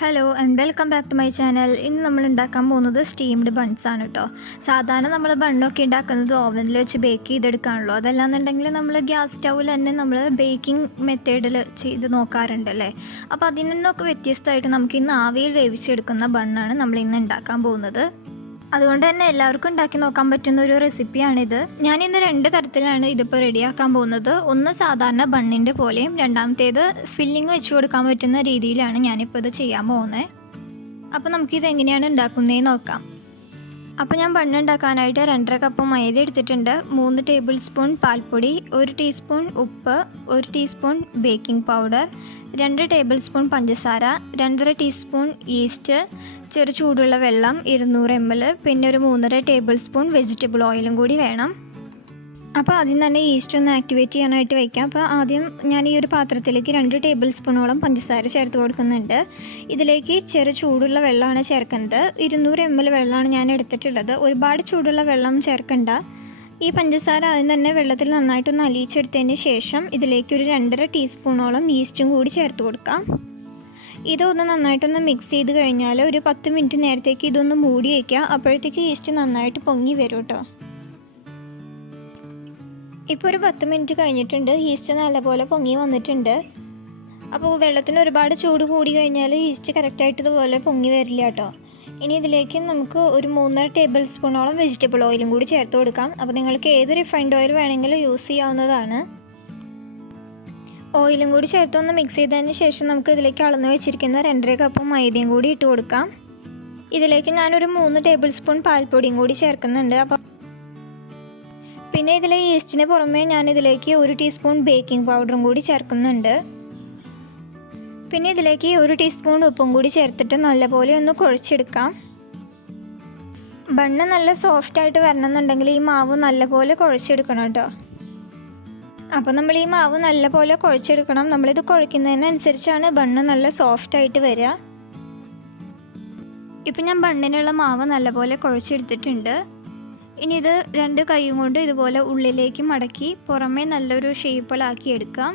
Hello and welcome back to my channel. ഇന്ന് നമ്മൾ ഉണ്ടാക്കാൻ പോകുന്നത് സ്റ്റീംഡ് ബൺസ് ആണ് കേട്ടോ. സാധാരണ നമ്മൾ ബണ്ണൊക്കെ ഉണ്ടാക്കുന്നത് ഓവനിൽ വെച്ച് ബേക്ക് ചെയ്തെടുക്കാണല്ലോ. അതല്ലാന്നുണ്ടെങ്കിൽ നമ്മൾ ഗ്യാസ് സ്റ്റൗവിൽ തന്നെ നമ്മൾ ബേക്കിംഗ് മെത്തേഡിൽ ചെയ്ത് നോക്കാറുണ്ടല്ലേ. അപ്പോൾ അതിൽ നിന്നൊക്കെ വ്യത്യസ്തമായിട്ട് നമുക്ക് ഇന്ന് ആവിയിൽ വേവിച്ചെടുക്കുന്ന ബണ്ണാണ് നമ്മൾ ഇന്ന് ഉണ്ടാക്കാൻ പോകുന്നത്. അതുകൊണ്ട് തന്നെ എല്ലാവർക്കും ഉണ്ടാക്കി നോക്കാൻ പറ്റുന്ന ഒരു റെസിപ്പിയാണിത്. ഞാനിന്ന് 2 തരത്തിലാണ് ഇതിപ്പോൾ റെഡിയാക്കാൻ പോകുന്നത്. ഒന്ന് സാധാരണ ബണ്ണിൻ്റെ പോലെയും, രണ്ടാമത്തേത് ഫില്ലിങ് വെച്ച് കൊടുക്കാൻ പറ്റുന്ന രീതിയിലാണ് ഞാനിപ്പോൾ ഇത് ചെയ്യാൻ പോകുന്നത്. അപ്പോൾ നമുക്കിത് എങ്ങനെയാണ് ഉണ്ടാക്കുന്നതെന്ന് നോക്കാം. അപ്പോൾ ഞാൻ ബണ്ണ് ഉണ്ടാക്കാനായിട്ട് 2.5 കപ്പ് മൈദ എടുത്തിട്ടുണ്ട്, 3 ടേബിൾ സ്പൂൺ പാൽപ്പൊടി, 1 ടീസ്പൂൺ ഉപ്പ്, 1 teaspoon baking powder, 2 table spoon പഞ്ചസാര, 2.5 ടീസ്പൂൺ ഈസ്റ്റ്, ചെറു ചൂടുള്ള വെള്ളം 200 ml, പിന്നെ ഒരു 3.5 ടേബിൾ സ്പൂൺ വെജിറ്റബിൾ ഓയിലും കൂടി വേണം. അപ്പോൾ ആദ്യം തന്നെ ഈസ്റ്റ് ഒന്ന് ആക്ടിവേറ്റ് ചെയ്യാനായിട്ട് വയ്ക്കാം. അപ്പോൾ ആദ്യം ഞാൻ ഈ ഒരു പാത്രത്തിലേക്ക് 2 ടേബിൾ സ്പൂണോളം പഞ്ചസാര ചേർത്ത് കൊടുക്കുന്നുണ്ട്. ഇതിലേക്ക് ചെറു ചൂടുള്ള വെള്ളമാണ് ചേർക്കുന്നത്. 200 ml വെള്ളമാണ് ഞാൻ എടുത്തിട്ടുള്ളത്. ഒരുപാട് ചൂടുള്ള വെള്ളം ചേർക്കണ്ട. ഈ പഞ്ചസാര ആദ്യം തന്നെ വെള്ളത്തിൽ നന്നായിട്ടൊന്ന് അലിയിച്ചെടുത്തതിന് ശേഷം ഇതിലേക്ക് ഒരു 2.5 ടീസ്പൂണോളം ഈസ്റ്റും കൂടി ചേർത്ത് കൊടുക്കാം. ഇതൊന്ന് നന്നായിട്ടൊന്ന് മിക്സ് ചെയ്ത് കഴിഞ്ഞാൽ ഒരു 10 മിനിറ്റ് നേരത്തേക്ക് ഇതൊന്ന് മൂടി വയ്ക്കുക. അപ്പോഴത്തേക്ക് ഈസ്റ്റ് നന്നായിട്ട് പൊങ്ങി വരും കേട്ടോ. ഇപ്പോൾ ഒരു 10 മിനിറ്റ് കഴിഞ്ഞിട്ടുണ്ട്. ഈസ്റ്റ് നല്ലപോലെ പൊങ്ങി വന്നിട്ടുണ്ട്. അപ്പോൾ വെള്ളത്തിന് ഒരുപാട് ചൂട് കൂടി കഴിഞ്ഞാൽ ഈസ്റ്റ് കറക്റ്റായിട്ട് ഇതുപോലെ പൊങ്ങി വരില്ല കേട്ടോ. ഇനി ഇതിലേക്ക് നമുക്ക് ഒരു 3.5 ടേബിൾ സ്പൂണോളം വെജിറ്റബിൾ ഓയിലും കൂടി ചേർത്ത് കൊടുക്കാം. അപ്പോൾ നിങ്ങൾക്ക് ഏത് റിഫൈൻഡ് ഓയിൽ വേണമെങ്കിലും യൂസ് ചെയ്യാവുന്നതാണ്. ഓയിലും കൂടി ചേർത്തൊന്ന് മിക്സ് ചെയ്തതിന് ശേഷം നമുക്ക് ഇതിലേക്ക് അളന്ന് വെച്ചിരിക്കുന്ന 2.5 കപ്പ് മൈദയും കൂടി ഇട്ട് കൊടുക്കാം. ഇതിലേക്ക് ഞാനൊരു 3 ടേബിൾ സ്പൂൺ പാൽപ്പൊടിയും കൂടി ചേർക്കുന്നുണ്ട്. അപ്പോൾ പിന്നെ ഇതിലെ ഈസ്റ്റിന് പുറമേ ഞാൻ ഇതിലേക്ക് 1 ടീസ്പൂൺ ബേക്കിംഗ് പൗഡറും കൂടി ചേർക്കുന്നുണ്ട്. പിന്നെ ഇതിലേക്ക് 1 ടീസ്പൂൺ ഉപ്പും കൂടി ചേർത്തിട്ട് നല്ലപോലെ ഒന്ന് കുഴച്ചെടുക്കാം. ബണ്ണ് നല്ല സോഫ്റ്റായിട്ട് വരണമെന്നുണ്ടെങ്കിൽ ഈ മാവ് നല്ലപോലെ കുഴച്ചെടുക്കണം കേട്ടോ. അപ്പോൾ നമ്മൾ ഈ മാവ് നല്ലപോലെ കുഴച്ചെടുക്കണം. നമ്മളിത് കുഴയ്ക്കുന്നതിനനുസരിച്ചാണ് ബണ്ണ് നല്ല സോഫ്റ്റായിട്ട് വരിക. ഇപ്പം ഞാൻ ബണ്ണിനുള്ള മാവ് നല്ലപോലെ കുഴച്ചെടുത്തിട്ടുണ്ട്. ഇനി ഇത് 2 കൈയും കൊണ്ട് ഇതുപോലെ ഉള്ളിലേക്ക് മടക്കി പുറമേ നല്ലൊരു ഷേപ്പിലാക്കി എടുക്കാം.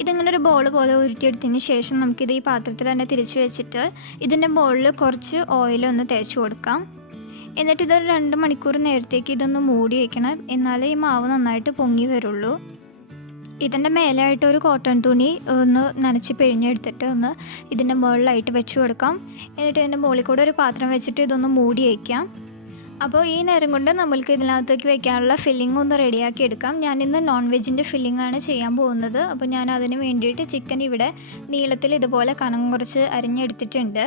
ഇതിങ്ങനെ ഒരു ബോൾ പോലെ ഉരുട്ടിയെടുത്തതിന് ശേഷം നമുക്കിത് ഈ പാത്രത്തിൽ തന്നെ തിരിച്ചു വെച്ചിട്ട് ഇതിൻ്റെ ബോളിൽ കുറച്ച് ഓയിലൊന്ന് തേച്ച് കൊടുക്കാം. എന്നിട്ട് ഇതൊരു 2 മണിക്കൂർ നേരത്തേക്ക് ഇതൊന്ന് മൂടി വയ്ക്കണം. എന്നാലേ ഈ മാവ് നന്നായിട്ട് പൊങ്ങി വരുള്ളൂ. ഇതിൻ്റെ മേലായിട്ട് ഒരു കോട്ടൺ തുണി ഒന്ന് നനച്ച് പിഴിഞ്ഞെടുത്തിട്ട് ഒന്ന് ഇതിൻ്റെ മുകളിലായിട്ട് വെച്ച് കൊടുക്കാം. എന്നിട്ട് ഇതിൻ്റെ മുകളിൽ കൂടെ ഒരു പാത്രം വെച്ചിട്ട് ഇതൊന്ന് മൂടി വയ്ക്കാം. അപ്പോൾ ഈ നേരം കൊണ്ട് നമ്മൾക്ക് ഇതിനകത്തേക്ക് വെക്കാനുള്ള ഫില്ലിംഗ് ഒന്ന് റെഡിയാക്കി എടുക്കാം. ഞാനിന്ന് നോൺ വെജിൻ്റെ ഫില്ലിംഗ് ആണ് ചെയ്യാൻ പോകുന്നത്. അപ്പോൾ ഞാൻ അതിന് വേണ്ടിയിട്ട് ചിക്കൻ ഇവിടെ നീളത്തിൽ ഇതുപോലെ കനം കുറച്ച് അരിഞ്ഞെടുത്തിട്ടുണ്ട്.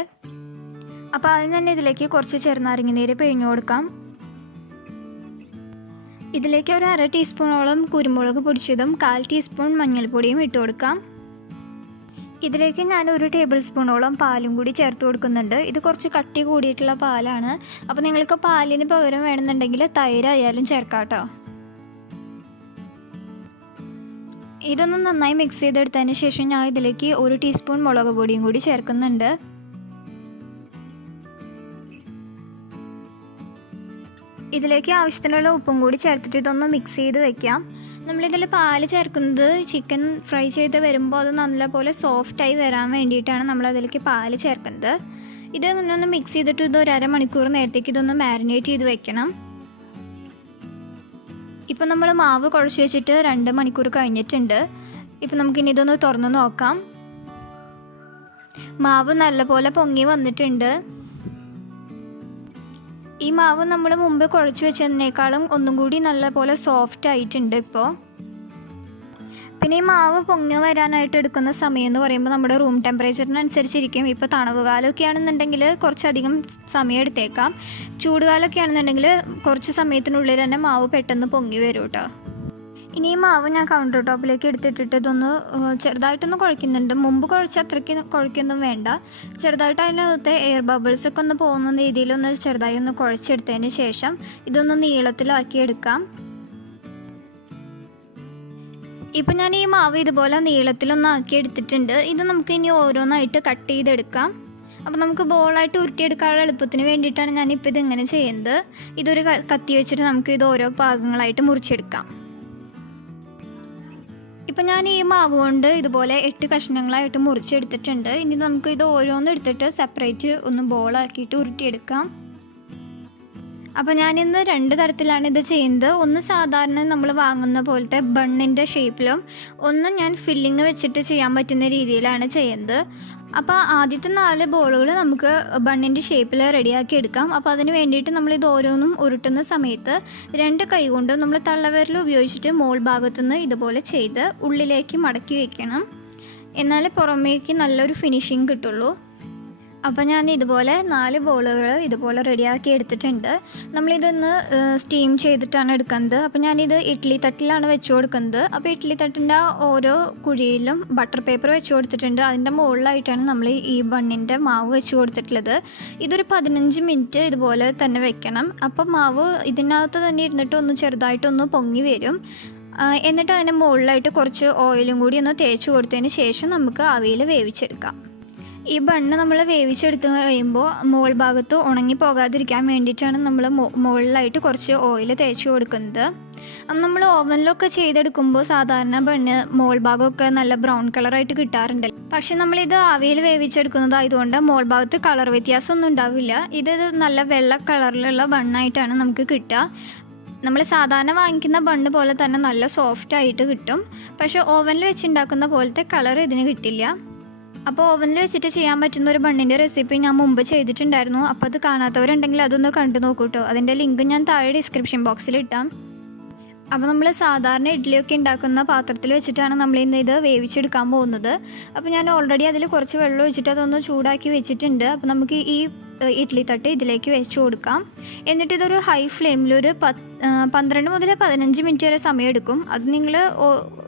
അപ്പോൾ അതിന് തന്നെ ഇതിലേക്ക് കുറച്ച് ചെറുനാരങ്ങ നീര് പിഴിഞ്ഞു കൊടുക്കാം. ഇതിലേക്ക് ഒരു 1/2 ടീസ്പൂണോളം കുരുമുളക് പൊടിച്ചതും 1/4 ടീസ്പൂൺ മഞ്ഞൾപ്പൊടിയും ഇട്ട് കൊടുക്കാം. ഇതിലേക്ക് ഞാൻ 1 ടേബിൾ സ്പൂണോളം പാലും കൂടി ചേർത്ത് കൊടുക്കുന്നുണ്ട്. ഇത് കുറച്ച് കട്ടി കൂടിയിട്ടുള്ള പാലാണ്. അപ്പോൾ നിങ്ങൾക്ക് പാലിന് പകരം വേണമെന്നുണ്ടെങ്കിൽ തൈരായാലും ചേർക്കാം കേട്ടോ. ഇതൊന്ന് നന്നായി മിക്സ് ചെയ്തെടുത്തതിന് ശേഷം ഞാൻ ഇതിലേക്ക് 1 ടീസ്പൂൺ മുളക് പൊടിയും കൂടി ചേർക്കുന്നുണ്ട്. ഇതിലേക്ക് ആവശ്യത്തിനുള്ള ഉപ്പും കൂടി ചേർത്തിട്ട് ഇതൊന്ന് മിക്സ് ചെയ്ത് വെക്കാം. നമ്മളിതിൽ പാല് ചേർക്കുന്നത് ചിക്കൻ ഫ്രൈ ചെയ്ത് വരുമ്പോൾ അത് നല്ലപോലെ സോഫ്റ്റായി വരാൻ വേണ്ടിയിട്ടാണ് നമ്മളതിലേക്ക് പാല് ചേർക്കുന്നത്. ഇത് ഒന്ന് മിക്സ് ചെയ്തിട്ട് ഇത് ഒരു 1/2 മണിക്കൂർ നേരത്തേക്ക് ഇതൊന്ന് മാരിനേറ്റ് ചെയ്ത് വെക്കണം. ഇപ്പം നമ്മൾ മാവ് കുഴച്ച് വെച്ചിട്ട് 2 മണിക്കൂർ കഴിഞ്ഞിട്ടുണ്ട്. ഇപ്പം നമുക്കിനി ഇതൊന്ന് തുറന്ന് നോക്കാം. മാവ് നല്ലപോലെ പൊങ്ങി വന്നിട്ടുണ്ട്. ഈ മാവ് നമ്മൾ മുമ്പ് കുഴച്ച് വെച്ചതിനേക്കാളും ഒന്നും കൂടി നല്ലപോലെ സോഫ്റ്റ് ആയിട്ടുണ്ട് ഇപ്പോൾ. പിന്നെ ഈ മാവ് പൊങ്ങി വരാനായിട്ട് എടുക്കുന്ന സമയം എന്ന് പറയുമ്പോൾ നമ്മുടെ റൂം ടെമ്പറേച്ചറിനനുസരിച്ചിരിക്കും. ഇപ്പോൾ തണുവ് കാലമൊക്കെ ആണെന്നുണ്ടെങ്കിൽ കുറച്ചധികം സമയം എടുത്തേക്കാം. ചൂടുകാലമൊക്കെ ആണെന്നുണ്ടെങ്കിൽ കുറച്ച് സമയത്തിനുള്ളിൽ തന്നെ മാവ് പെട്ടെന്ന് പൊങ്ങി വരും കേട്ടോ. ഇനി ഈ മാവ് ഞാൻ കൗണ്ടർ ടോപ്പിലേക്ക് എടുത്തിട്ടിട്ട് ഇതൊന്ന് ചെറുതായിട്ടൊന്ന് കുഴയ്ക്കുന്നുണ്ട്. മുമ്പ് കുഴച്ച് അത്രയ്ക്ക് കുഴയ്ക്കൊന്നും വേണ്ട. ചെറുതായിട്ട് അതിനകത്ത് എയർ ബബിൾസൊക്കെ ഒന്ന് പോകുന്ന രീതിയിലൊന്ന് ചെറുതായി ഒന്ന് കുഴച്ചെടുത്തതിന് ശേഷം ഇതൊന്ന് നീളത്തിലാക്കി എടുക്കാം. ഇപ്പം ഞാൻ ഈ മാവ് ഇതുപോലെ നീളത്തിലൊന്ന് ആക്കി എടുത്തിട്ടുണ്ട്. ഇത് നമുക്ക് ഇനി ഓരോന്നായിട്ട് കട്ട് ചെയ്തെടുക്കാം. അപ്പോൾ നമുക്ക് ബോളായിട്ട് ഉരുട്ടിയെടുക്കാനുള്ള എളുപ്പത്തിന് വേണ്ടിയിട്ടാണ് ഞാനിപ്പോൾ ഇതിങ്ങനെ ചെയ്യുന്നത്. ഇതൊരു കത്തി വെച്ചിട്ട് നമുക്ക് ഇത് ഓരോ ഭാഗങ്ങളായിട്ട് മുറിച്ചെടുക്കാം. ഇപ്പം ഞാൻ ഈ മാവ് കൊണ്ട് ഇതുപോലെ 8 കഷ്ണങ്ങളായിട്ട് മുറിച്ചെടുത്തിട്ടുണ്ട്. ഇനി നമുക്ക് ഇത് ഓരോന്നും എടുത്തിട്ട് സെപ്പറേറ്റ് ഒന്ന് ബോളാക്കിയിട്ട് ഉരുട്ടിയെടുക്കാം. അപ്പോൾ ഞാനിന്ന് 2 തരത്തിലാണ് ഇത് ചെയ്യുന്നത്. ഒന്ന് സാധാരണ നമ്മൾ വാങ്ങുന്ന പോലത്തെ ബണ്ണിൻ്റെ ഷേപ്പിലും, ഒന്ന് ഞാൻ ഫില്ലിങ് വെച്ചിട്ട് ചെയ്യാൻ പറ്റുന്ന രീതിയിലാണ് ചെയ്യുന്നത്. അപ്പോൾ ആദ്യത്തെ 4 ബോളുകൾ നമുക്ക് ബണ്ണിൻ്റെ ഷേപ്പിൽ റെഡിയാക്കി എടുക്കാം. അപ്പോൾ അതിന് വേണ്ടിയിട്ട് നമ്മളിത് ഓരോന്നും ഉരുട്ടുന്ന സമയത്ത് 2 കൈ കൊണ്ട് നമ്മൾ തള്ളവിരൽ ഉപയോഗിച്ചിട്ട് മോൾ ഭാഗത്തുനിന്ന് ഇതുപോലെ ചെയ്ത് ഉള്ളിലേക്ക് മടക്കി വയ്ക്കണം. എന്നാലേ പുറമേക്ക് നല്ലൊരു ഫിനിഷിങ് കിട്ടുള്ളൂ. അപ്പോൾ ഞാൻ ഇതുപോലെ 4 ബോളുകൾ ഇതുപോലെ റെഡിയാക്കി എടുത്തിട്ടുണ്ട്. നമ്മളിതൊന്ന് സ്റ്റീം ചെയ്തിട്ടാണ് എടുക്കുന്നത്. അപ്പോൾ ഞാനിത് ഇഡ്ഡലി തട്ടിലാണ് വെച്ച് കൊടുക്കുന്നത്. അപ്പോൾ ഇഡ്ഡലി തട്ടിൻ്റെ ഓരോ കുഴിയിലും ബട്ടർ പേപ്പർ വെച്ച് കൊടുത്തിട്ടുണ്ട്. അതിൻ്റെ മുകളിലായിട്ടാണ് നമ്മൾ ഈ ബണ്ണിൻ്റെ മാവ് വെച്ച് കൊടുത്തിട്ടുള്ളത്. ഇതൊരു 15 മിനിറ്റ് ഇതുപോലെ തന്നെ വെക്കണം. അപ്പോൾ മാവ് ഇതിനകത്ത് തന്നെ ഇരുന്നിട്ട് ഒന്ന് ചെറുതായിട്ടൊന്ന് പൊങ്ങി വരും. എന്നിട്ട് അതിൻ്റെ മുകളിലായിട്ട് കുറച്ച് ഓയിലും കൂടി ഒന്ന് തേച്ച് കൊടുത്തതിന് ശേഷം നമുക്ക് ആവിയിൽ വേവിച്ചെടുക്കാം. ഈ ബണ്ണ് നമ്മൾ വേവിച്ചെടുത്ത് കഴിയുമ്പോൾ മുകൾ ഭാഗത്ത് ഉണങ്ങി പോകാതിരിക്കാൻ വേണ്ടിയിട്ടാണ് നമ്മൾ മുകളിലായിട്ട് കുറച്ച് ഓയിൽ തേച്ച് കൊടുക്കുന്നത്. നമ്മൾ ഓവനിലൊക്കെ ചെയ്തെടുക്കുമ്പോൾ സാധാരണ ബണ്ണ് മുകൾ ഭാഗമൊക്കെ നല്ല ബ്രൗൺ കളറായിട്ട് കിട്ടാറുണ്ട്. പക്ഷെ നമ്മളിത് ആവിയിൽ വേവിച്ചെടുക്കുന്നതായതുകൊണ്ട് മുകൾ ഭാഗത്ത് കളർ വ്യത്യാസമൊന്നും ഉണ്ടാവില്ല. ഇത് നല്ല വെള്ള കളറിലുള്ള ബണ്ണായിട്ടാണ് നമുക്ക് കിട്ടുക. നമ്മൾ സാധാരണ വാങ്ങിക്കുന്ന ബണ്ണ് പോലെ തന്നെ നല്ല സോഫ്റ്റായിട്ട് കിട്ടും. പക്ഷേ ഓവനിൽ വെച്ചുണ്ടാക്കുന്ന പോലത്തെ കളർ ഇതിന് കിട്ടില്ല. അപ്പോൾ ഓവനിൽ വെച്ചിട്ട് ചെയ്യാൻ പറ്റുന്ന ഒരു ബണ്ണിൻ്റെ റെസിപ്പി ഞാൻ മുമ്പ് ചെയ്തിട്ടുണ്ടായിരുന്നു. അപ്പോൾ അത് കാണാത്തവരുണ്ടെങ്കിൽ അതൊന്ന് കണ്ടു നോക്കൂ കേട്ടോ. അതിൻ്റെ ലിങ്ക് ഞാൻ താഴെ ഡിസ്ക്രിപ്ഷൻ ബോക്സിൽ ഇട്ടാം. അപ്പോൾ നമ്മൾ സാധാരണ ഇഡ്ഡലിയൊക്കെ ഉണ്ടാക്കുന്ന പാത്രത്തിൽ വെച്ചിട്ടാണ് നമ്മൾ ഇന്ന് ഇത് വേവിച്ചെടുക്കാൻ പോകുന്നത്. അപ്പോൾ ഞാൻ ഓൾറെഡി അതിൽ കുറച്ച് വെള്ളം ഒഴിച്ചിട്ട് അതൊന്ന് ചൂടാക്കി വെച്ചിട്ടുണ്ട്. അപ്പോൾ നമുക്ക് ഈ ഇഡ്ഡലി തട്ട് ഇതിലേക്ക് വെച്ച് കൊടുക്കാം. എന്നിട്ട് ഇതൊരു ഹൈ ഫ്ലെയിമിൽ ഒരു 12 മുതൽ 15 മിനിറ്റ് വരെ സമയം എടുക്കും. അത് നിങ്ങൾ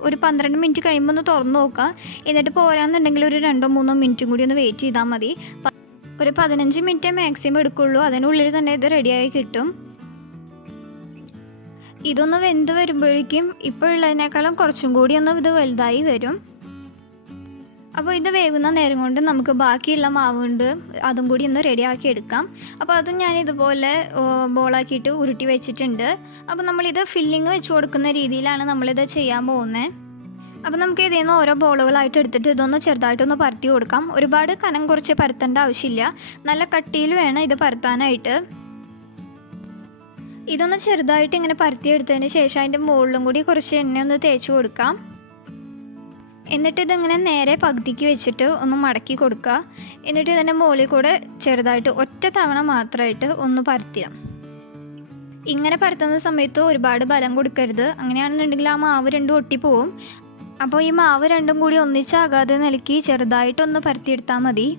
ഒരു 12 മിനിറ്റ് കഴിയുമ്പോൾ ഒന്ന് തുറന്ന് നോക്കുക. എന്നിട്ട് പോരാന്നുണ്ടെങ്കിൽ ഒരു 2-3 മിനിറ്റും കൂടി ഒന്ന് വെയിറ്റ് ചെയ്താൽ മതി. ഒരു 15 മിനിറ്റ് മാക്സിമം എടുക്കുള്ളൂ. അതിനുള്ളിൽ തന്നെ ഇത് റെഡിയായി കിട്ടും. ഇതൊന്ന് വെന്ത് വരുമ്പോഴേക്കും ഇപ്പോൾ ഉള്ളതിനേക്കാളും കുറച്ചും കൂടി ഒന്ന് ഇത് വലുതായി വരും. അപ്പോൾ ഇത് വേകുന്ന നേരം കൊണ്ട് നമുക്ക് ബാക്കിയുള്ള മാവ് കൊണ്ട് അതും കൂടി ഒന്ന് റെഡിയാക്കി എടുക്കാം. അപ്പോൾ അതും ഞാൻ ഇതുപോലെ ബോളാക്കിയിട്ട് ഉരുട്ടി വെച്ചിട്ടുണ്ട്. അപ്പോൾ നമ്മളിത് ഫില്ലിങ് വെച്ച് കൊടുക്കുന്ന രീതിയിലാണ് നമ്മളിത് ചെയ്യാൻ പോകുന്നത്. അപ്പോൾ നമുക്ക് ഇതിൽ നിന്ന് ഓരോ ബോളുകളായിട്ട് എടുത്തിട്ട് ഇതൊന്ന് ചെറുതായിട്ടൊന്ന് പരത്തി കൊടുക്കാം. ഒരുപാട് കനം കുറച്ച് പരത്തേണ്ട ആവശ്യമില്ല. നല്ല കട്ടിയിൽ വേണം ഇത് പരത്താനായിട്ട്. ഇതൊന്ന് ചെറുതായിട്ട് ഇങ്ങനെ പരത്തിയെടുത്തതിന് ശേഷം അതിൻ്റെ മുകളിലും കൂടി കുറച്ച് എണ്ണ ഒന്ന് തേച്ച് കൊടുക്കാം. എന്നിട്ട് ഇതിങ്ങനെ നേരെ പകുതിക്ക് വെച്ചിട്ട് ഒന്ന് മടക്കി കൊടുക്കുക. എന്നിട്ട് ഇതിൻ്റെ മുകളിൽ കൂടെ ചെറുതായിട്ട് ഒറ്റ തവണ മാത്രമായിട്ട് ഒന്ന് പരത്തുക. ഇങ്ങനെ പരത്തുന്ന സമയത്ത് ഒരുപാട് ബലം കൊടുക്കരുത്. അങ്ങനെയാണെന്നുണ്ടെങ്കിൽ ആ മാവ് രണ്ടും ഒട്ടിപ്പോവും. അപ്പോൾ ഈ മാവ് രണ്ടും കൂടി ഒന്നിച്ചാകാതെ നിലയ്ക്ക് ചെറുതായിട്ടൊന്ന് പരത്തിയെടുത്താൽ മതി.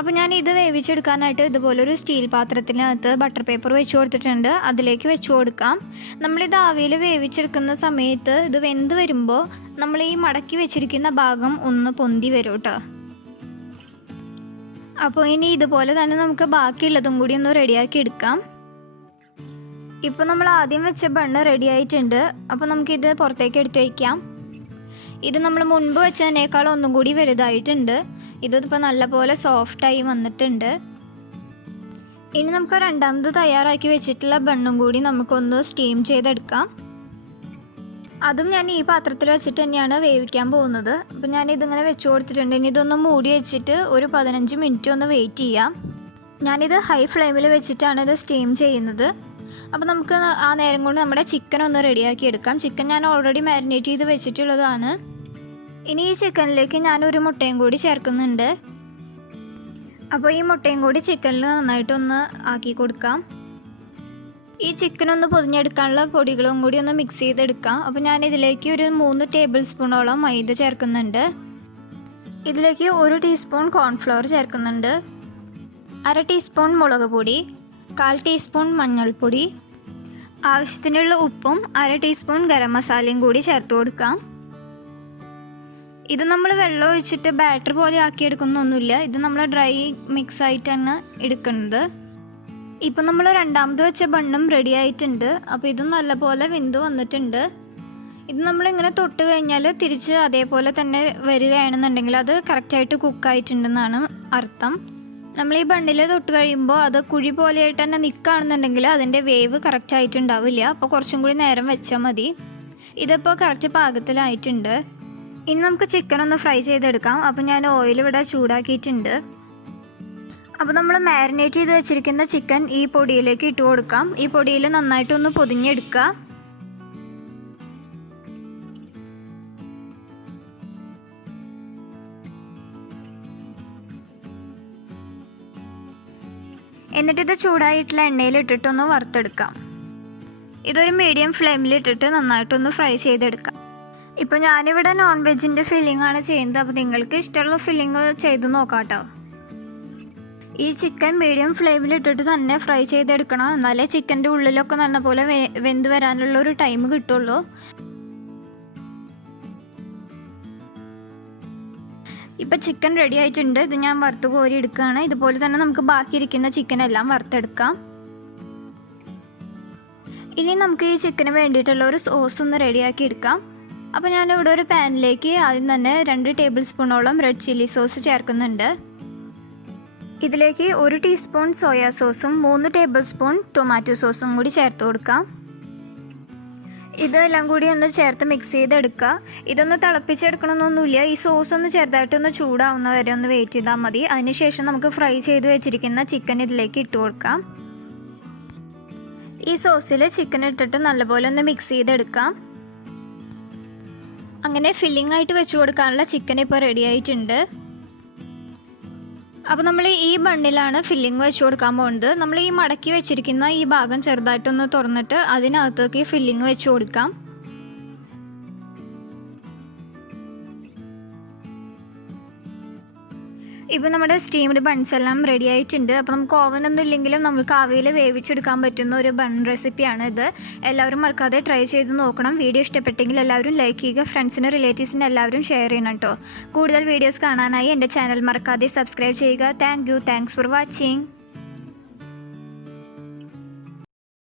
അപ്പോൾ ഞാൻ ഇത് വേവിച്ചെടുക്കാനായിട്ട് ഇതുപോലൊരു സ്റ്റീൽ പാത്രത്തിനകത്ത് ബട്ടർ പേപ്പർ വെച്ച് കൊടുത്തിട്ടുണ്ട്. അതിലേക്ക് വെച്ച് കൊടുക്കാം. നമ്മളിത് ആവിയിൽ വേവിച്ചെടുക്കുന്ന സമയത്ത് ഇത് വെന്ത് വരുമ്പോൾ നമ്മൾ ഈ മടക്കി വെച്ചിരിക്കുന്ന ഭാഗം ഒന്ന് പൊന്തി വരും കേട്ടോ. അപ്പോൾ ഇനി ഇതുപോലെ തന്നെ നമുക്ക് ബാക്കിയുള്ളതും കൂടി ഒന്ന് റെഡിയാക്കി എടുക്കാം. ഇപ്പോൾ നമ്മൾ ആദ്യം വെച്ച ബണ്ണ് റെഡി ആയിട്ടുണ്ട്. അപ്പോൾ നമുക്കിത് പുറത്തേക്ക് എടുത്ത് വയ്ക്കാം. ഇത് നമ്മൾ മുൻപ് വെച്ചതിനേക്കാൾ ഒന്നും കൂടി വലുതായിട്ടുണ്ട്. ഇതിപ്പോൾ നല്ലപോലെ സോഫ്റ്റായി വന്നിട്ടുണ്ട്. ഇനി നമുക്ക് രണ്ടാമത് തയ്യാറാക്കി വെച്ചിട്ടുള്ള ബണ്ണും കൂടി നമുക്കൊന്ന് സ്റ്റീം ചെയ്തെടുക്കാം. അതും ഞാൻ ഈ പാത്രത്തിൽ വെച്ചിട്ട് തന്നെയാണ് വേവിക്കാൻ പോകുന്നത്. അപ്പോൾ ഞാനിതിങ്ങനെ വെച്ച് കൊടുത്തിട്ടുണ്ട്. ഇനി ഇതൊന്ന് മൂടി വെച്ചിട്ട് ഒരു 15 മിനിറ്റ് ഒന്ന് വെയിറ്റ് ചെയ്യാം. ഞാനിത് ഹൈ ഫ്ലെയിമിൽ വെച്ചിട്ടാണ് ഇത് സ്റ്റീം ചെയ്യുന്നത്. അപ്പോൾ നമുക്ക് ആ നേരം കൊണ്ട് നമ്മുടെ ചിക്കൻ ഒന്ന് റെഡിയാക്കി എടുക്കാം. ചിക്കൻ ഞാൻ ഓൾറെഡി മാരിനേറ്റ് ചെയ്ത് വെച്ചിട്ടുള്ളതാണ്. ഇനി ഈ ചിക്കനിലേക്ക് ഞാനൊരു മുട്ടയും കൂടി ചേർക്കുന്നുണ്ട്. അപ്പോൾ ഈ മുട്ടയും കൂടി ചിക്കനിൽ നന്നായിട്ടൊന്ന് ആക്കി കൊടുക്കാം. ഈ ചിക്കനൊന്ന് പൊതിഞ്ഞെടുക്കാനുള്ള പൊടികളും കൂടി ഒന്ന് മിക്സ് ചെയ്തെടുക്കാം. അപ്പോൾ ഞാനിതിലേക്ക് ഒരു 3 ടേബിൾ സ്പൂണോളം മൈദ ചേർക്കുന്നുണ്ട്. ഇതിലേക്ക് 1 ടീസ്പൂൺ കോൺഫ്ലവർ ചേർക്കുന്നുണ്ട്. 1/2 ടീസ്പൂൺ മുളക് പൊടി, 1/4 ടീസ്പൂൺ മഞ്ഞൾപ്പൊടി, ആവശ്യത്തിനുള്ള ഉപ്പും 1/2 ടീസ്പൂൺ ഗരം മസാലയും കൂടി ചേർത്ത് കൊടുക്കാം. ഇത് നമ്മൾ വെള്ളം ഒഴിച്ചിട്ട് ബാറ്റർ പോലെ ആക്കിയെടുക്കുന്നൊന്നുമില്ല. ഇത് നമ്മൾ ഡ്രൈ മിക്സ് ആയിട്ടാണ് എടുക്കുന്നത്. ഇപ്പം നമ്മൾ രണ്ടാമത് വെച്ച ബണ്ണും റെഡി ആയിട്ടുണ്ട്. അപ്പോൾ ഇതും നല്ലപോലെ വെന്ത് വന്നിട്ടുണ്ട്. ഇത് നമ്മളിങ്ങനെ തൊട്ട് കഴിഞ്ഞാൽ തിരിച്ച് അതേപോലെ തന്നെ വരികയാണെന്നുണ്ടെങ്കിൽ അത് കറക്റ്റായിട്ട് കുക്കായിട്ടുണ്ടെന്നാണ് അർത്ഥം. നമ്മൾ ഈ ബണ്ണിൽ തൊട്ട് കഴിയുമ്പോൾ അത് കുഴി പോലെയായിട്ട് തന്നെ നിൽക്കുകയാണെന്നുണ്ടെങ്കിൽ അതിൻ്റെ വേവ് കറക്റ്റായിട്ടുണ്ടാവില്ല. അപ്പോൾ കുറച്ചും കൂടി നേരം വെച്ചാൽ മതി. ഇതിപ്പോൾ കറക്റ്റ് പാകത്തിലായിട്ടുണ്ട്. ഇനി നമുക്ക് ചിക്കൻ ഒന്ന് ഫ്രൈ ചെയ്തെടുക്കാം. അപ്പോൾ ഞാൻ ഓയിൽ ഇവിടെ ചൂടാക്കിയിട്ടുണ്ട്. അപ്പോൾ നമ്മൾ മാരിനേറ്റ് ചെയ്ത് വെച്ചിരിക്കുന്ന ചിക്കൻ ഈ പൊടിയിലേക്ക് ഇട്ട് കൊടുക്കാം. ഈ പൊടിയിൽ നന്നായിട്ടൊന്ന് പൊതിഞ്ഞെടുക്കുക. എന്നിട്ടിത് ചൂടായിട്ടുള്ള എണ്ണയിൽ ഇട്ടിട്ടൊന്ന് വറുത്തെടുക്കാം. ഇതൊരു മീഡിയം ഫ്ലെയിമിലിട്ടിട്ട് നന്നായിട്ടൊന്ന് ഫ്രൈ ചെയ്തെടുക്കാം. ഇപ്പോൾ ഞാനിവിടെ നോൺ വെജിൻ്റെ ഫില്ലിംഗ് ആണ് ചെയ്യുന്നത്. അപ്പോൾ നിങ്ങൾക്ക് ഇഷ്ടമുള്ള ഫില്ലിംഗ് ചെയ്ത് നോക്കാം കേട്ടോ. ഈ ചിക്കൻ മീഡിയം ഫ്ലെയിമിലിട്ടിട്ട് തന്നെ ഫ്രൈ ചെയ്തെടുക്കണം. എന്നാലേ ചിക്കൻ്റെ ഉള്ളിലൊക്കെ നല്ലപോലെ വെന്ത് വരാനുള്ള ഒരു ടൈം കിട്ടുള്ളൂ. ഇപ്പം ചിക്കൻ റെഡി ആയിട്ടുണ്ട്. ഇത് ഞാൻ വറുത്ത് കോരി എടുക്കുകയാണ്. ഇതുപോലെ തന്നെ നമുക്ക് ബാക്കിയിരിക്കുന്ന ചിക്കൻ എല്ലാം വറുത്തെടുക്കാം. ഇനി നമുക്ക് ഈ ചിക്കന് വേണ്ടിയിട്ടുള്ള ഒരു സോസ് ഒന്ന് റെഡിയാക്കി എടുക്കാം. അപ്പോൾ ഞാനിവിടെ ഒരു പാനിലേക്ക് ആദ്യം തന്നെ 2 ടേബിൾ സ്പൂണോളം റെഡ് ചില്ലി സോസ് ചേർക്കുന്നുണ്ട്. ഇതിലേക്ക് 1 ടീസ്പൂൺ സോയാ സോസും 3 ടേബിൾ സ്പൂൺ ടൊമാറ്റോ സോസും കൂടി ചേർത്ത് കൊടുക്കാം. ഇതെല്ലാം കൂടി ഒന്ന് ചേർത്ത് മിക്സ് ചെയ്തെടുക്കുക. ഇതൊന്ന് തിളപ്പിച്ചെടുക്കണമെന്നൊന്നുമില്ല. ഈ സോസ് ഒന്ന് ചെറുതായിട്ടൊന്ന് ചൂടാവുന്ന വരെ ഒന്ന് വെയിറ്റ് ചെയ്താൽ മതി. അതിനുശേഷം നമുക്ക് ഫ്രൈ ചെയ്ത് വെച്ചിരിക്കുന്ന ചിക്കൻ ഇതിലേക്ക് ഇട്ട് കൊടുക്കാം. ഈ സോസിൽ ചിക്കൻ ഇട്ടിട്ട് നല്ലപോലെ ഒന്ന് മിക്സ് ചെയ്തെടുക്കാം. അങ്ങനെ ഫില്ലിംഗ് ആയിട്ട് വെച്ച് കൊടുക്കാനുള്ള ചിക്കൻ ഇപ്പോൾ റെഡി ആയിട്ടുണ്ട്. അപ്പോൾ നമ്മൾ ഈ ബണ്ണിലാണ് ഫില്ലിംഗ് വെച്ച് കൊടുക്കാൻ പോകുന്നത്. നമ്മൾ ഈ മടക്കി വെച്ചിരിക്കുന്ന ഈ ഭാഗം ചെറുതായിട്ടൊന്ന് തുറന്നിട്ട് അതിനകത്തേക്ക് ഫില്ലിംഗ് വെച്ച് കൊടുക്കാം. ഇപ്പോൾ നമ്മുടെ സ്റ്റീംഡ് ബൺസ് എല്ലാം റെഡി ആയിട്ടുണ്ട്. അപ്പോൾ നമുക്ക് ഓവനൊന്നും ഇല്ലെങ്കിലും നമുക്ക് ആവിയിൽ വേവിച്ചെടുക്കാൻ പറ്റുന്ന ഒരു ബൺ റെസിപ്പിയാണ് ഇത്. എല്ലാവരും മറക്കാതെ ട്രൈ ചെയ്ത് നോക്കണം. വീഡിയോ ഇഷ്ടപ്പെട്ടെങ്കിൽ എല്ലാവരും ലൈക്ക് ചെയ്യുക. ഫ്രണ്ട്സിന് റിലേറ്റീവ്സിന് എല്ലാവരും ഷെയർ ചെയ്യണം കേട്ടോ. കൂടുതൽ വീഡിയോസ് കാണാനായി എൻ്റെ ചാനൽ മറക്കാതെ സബ്സ്ക്രൈബ് ചെയ്യുക. Thanks for watching.